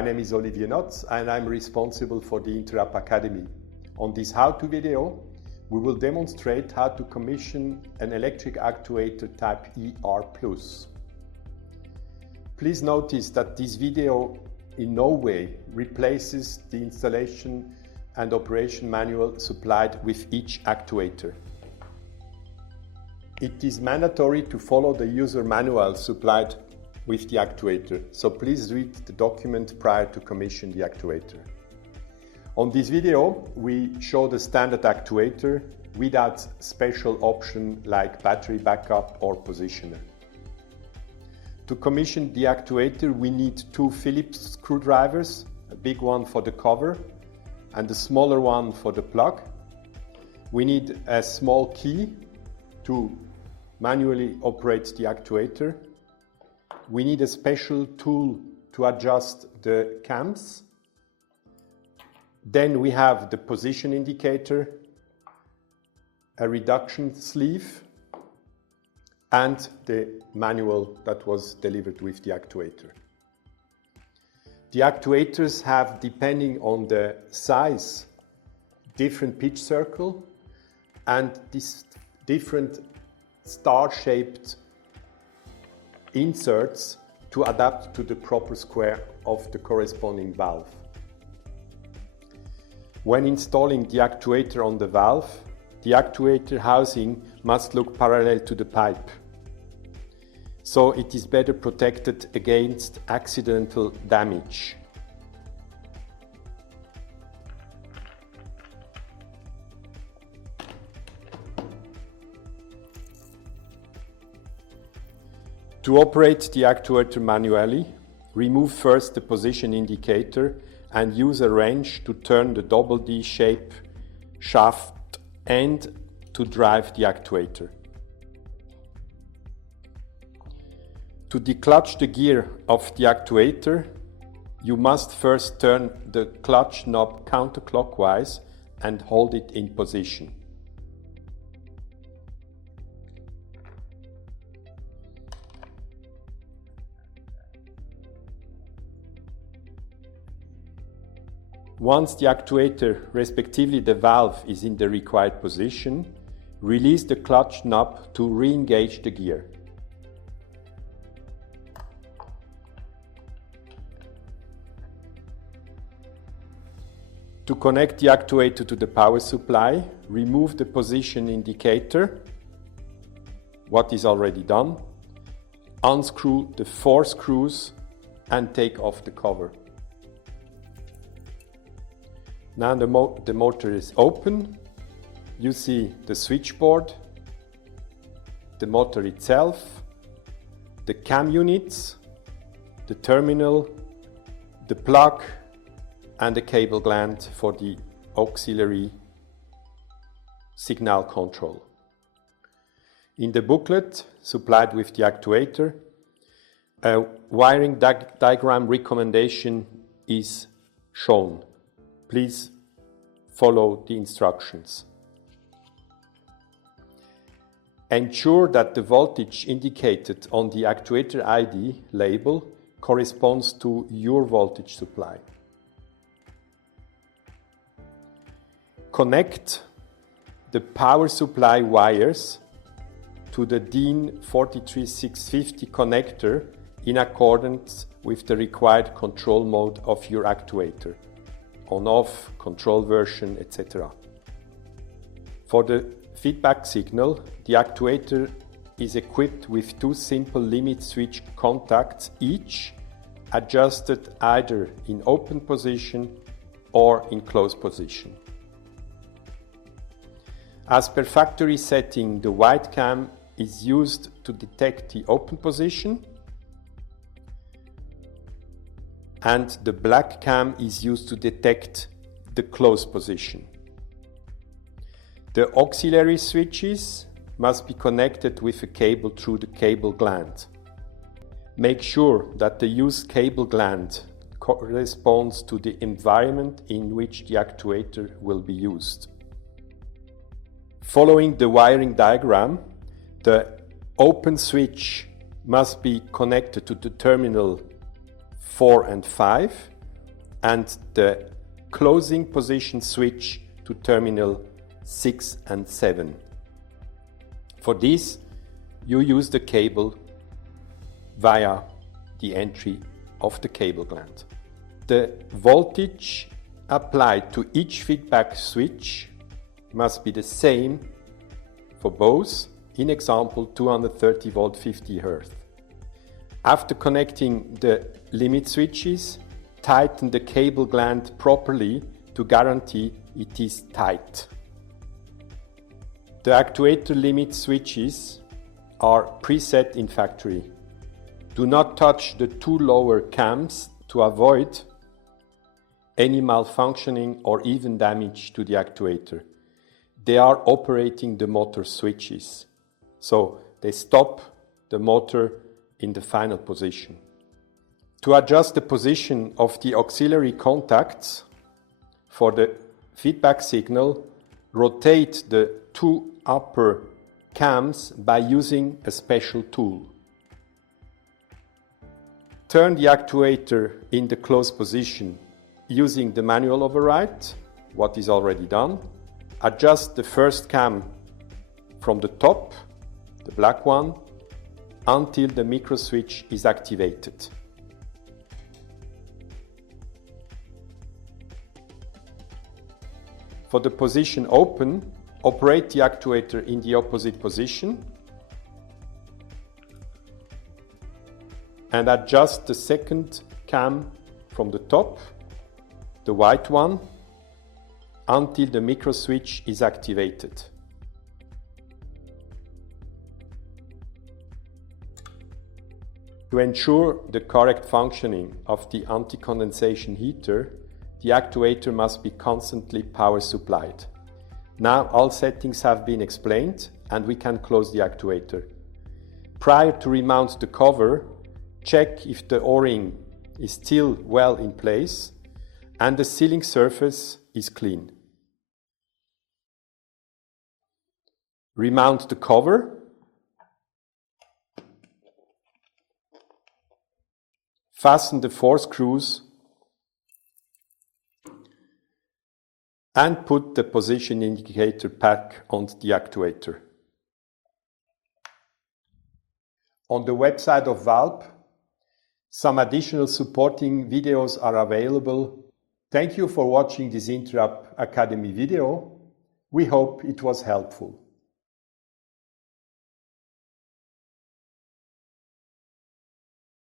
My name is Olivier Notz and I'm responsible for the Interap Academy. On this how-to video, we will demonstrate how to commission an electric actuator type ER+. Please notice that this video in no way replaces the installation and operation manual supplied with each actuator. It is mandatory to follow the user manual supplied with the actuator, so please read the document prior to commission the actuator. On this video, we show the standard actuator without special option like battery backup or positioner. To commission the actuator, we need two Phillips screwdrivers, a big one for the cover and a smaller one for the plug. We need a small key to manually operate the actuator. We need a special tool to adjust the cams. Then we have the position indicator, a reduction sleeve, and the manual that was delivered with the actuator. The actuators have, depending on the size, different pitch circle and this different star-shaped inserts to adapt to the proper square of the corresponding valve. When installing the actuator on the valve, the actuator housing must look parallel to the pipe, so it is better protected against accidental damage. To operate the actuator manually, remove first the position indicator and use a wrench to turn the double D-shape shaft end to drive the actuator. To declutch the gear of the actuator, you must first turn the clutch knob counterclockwise and hold it in position. Once the actuator, respectively the valve, is in the required position, release the clutch knob to re-engage the gear. To connect the actuator to the power supply, remove the position indicator, what is already done, unscrew the 4 screws and take off the cover. Now the motor is open. You see the switchboard, the motor itself, the cam units, the terminal, the plug and the cable gland for the auxiliary signal control. In the booklet supplied with the actuator, a wiring diagram recommendation is shown. Please follow the instructions. Ensure that the voltage indicated on the actuator ID label corresponds to your voltage supply. Connect the power supply wires to the DIN 43650 connector in accordance with the required control mode of your actuator. On-off, control version, etc. For the feedback signal, the actuator is equipped with 2 simple limit switch contacts each, adjusted either in open position or in closed position. As per factory setting, the white cam is used to detect the open position, and the black cam is used to detect the closed position. The auxiliary switches must be connected with a cable through the cable gland. Make sure that the used cable gland corresponds to the environment in which the actuator will be used. Following the wiring diagram, the open switch must be connected to the terminal 4 and 5, and the closing position switch to terminal 6 and 7. For this, you use the cable via the entry of the cable gland. The voltage applied to each feedback switch must be the same for both, in example 230 volt 50 Hz. After connecting the limit switches, tighten the cable gland properly to guarantee it is tight. The actuator limit switches are preset in factory. Do not touch the two lower cams to avoid any malfunctioning or even damage to the actuator. They are operating the motor switches, so they stop the motor in the final position. To adjust the position of the auxiliary contacts for the feedback signal, rotate the two upper cams by using a special tool. Turn the actuator in the closed position using the manual override, what is already done. Adjust the first cam from the top, the black one, until the micro switch is activated. For the position open, operate the actuator in the opposite position and adjust the second cam from the top, the white one, until the micro switch is activated. To ensure the correct functioning of the anti-condensation heater, the actuator must be constantly power supplied. Now all settings have been explained and we can close the actuator. Prior to remount the cover, check if the O-ring is still well in place and the sealing surface is clean. Remount the cover. Fasten the 4 screws and put the position indicator pack on the actuator. On the website of Valp, some additional supporting videos are available. Thank you for watching this Interap Academy video. We hope it was helpful.